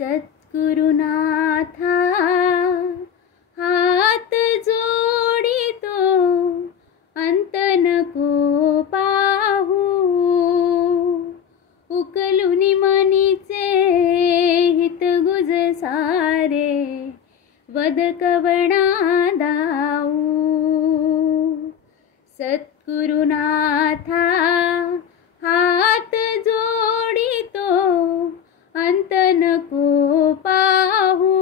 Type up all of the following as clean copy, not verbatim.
सद्गुरुनाथा हात जोडितो अंत नको पाहू, उकलुनी मनीचे हित गुज सारे वद कवणा दाऊ। सद्गुरुनाथा हात जोडितो अंत नको पाहू,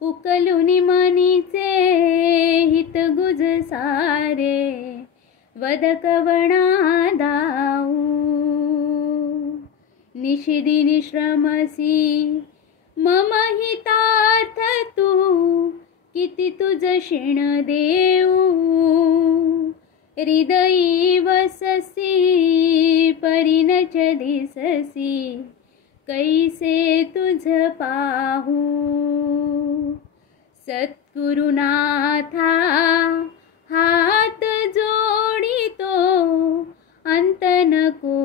उकलुनी मनीचे हित गुज सारे वद कवणा दाऊ। निशिदिनी श्रमसी मम हितार्थ तू, किती तुझ शिण देऊ, हृदयी वससी परिणच दिससी, कैसे तुझ पाहू। सद्गुरुनाथा हात जोडितो अंत नको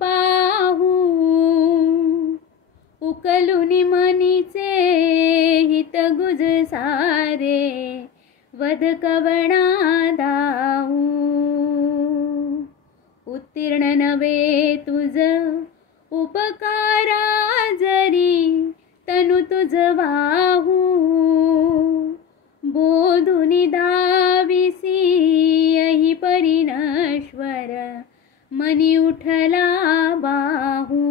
पाहू, उकलुनी मनीचे हित गुज सारे वद कवणा दाऊ। उत्तीर्ण नवे तुझ उपकारा जरी, तनु तुझ वाहू, बोधुनी दाविसी अहि परिनश्वर, मनी उठला बाहू।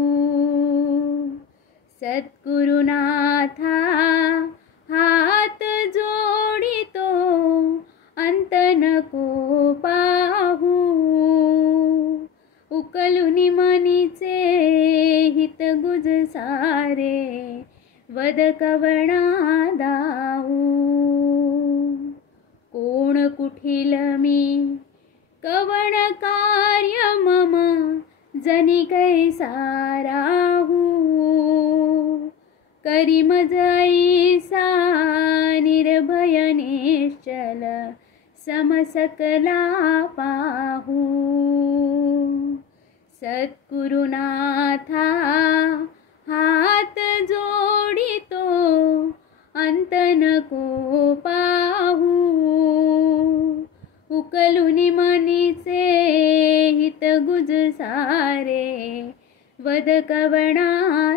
सद्गुरुनाथा हात जोडितो अंत नको पाहू, उकलुनी मनीचे हित गुज सारे वद कवणा दाऊ। कोण कुठील मी कवण कार्य मम, जनी कैसा राहू, करी मज ऐसा निर्भय निश्चल, समसकला पाहू। सद्गुरुनाथा हात जोडितो अंत नको पाहू, उकलुनी मनीचे हित गुज सारे वद कवणा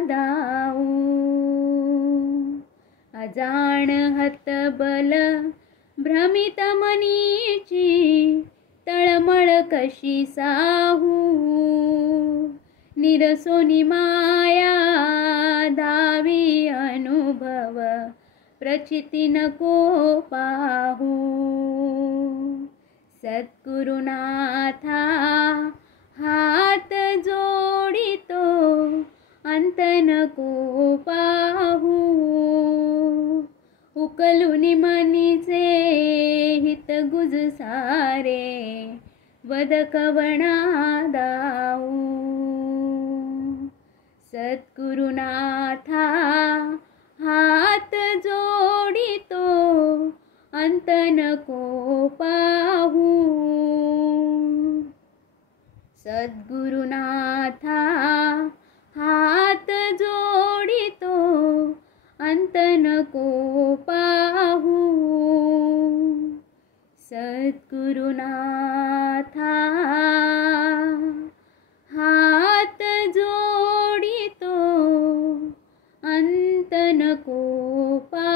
दाऊ। अजाण हतबल भ्रमित मनीची, तळमळ कशी साहू, निरसोनी माया दावी अनुभव, प्रचिती नको पाहू। सद्गुरुनाथा हात जोडितो अंत नको पाहू, उकलुनी मनीचे हित गुज सारे वद कवणा दाऊ। सद्गुरुनाथा हात जोडितो अंत नको पाहू, सद्गुरुनाथा हात जोडितो अंत नको पाहू। सद्गुरुनाथा हात जोडितो अंत नको पाहू।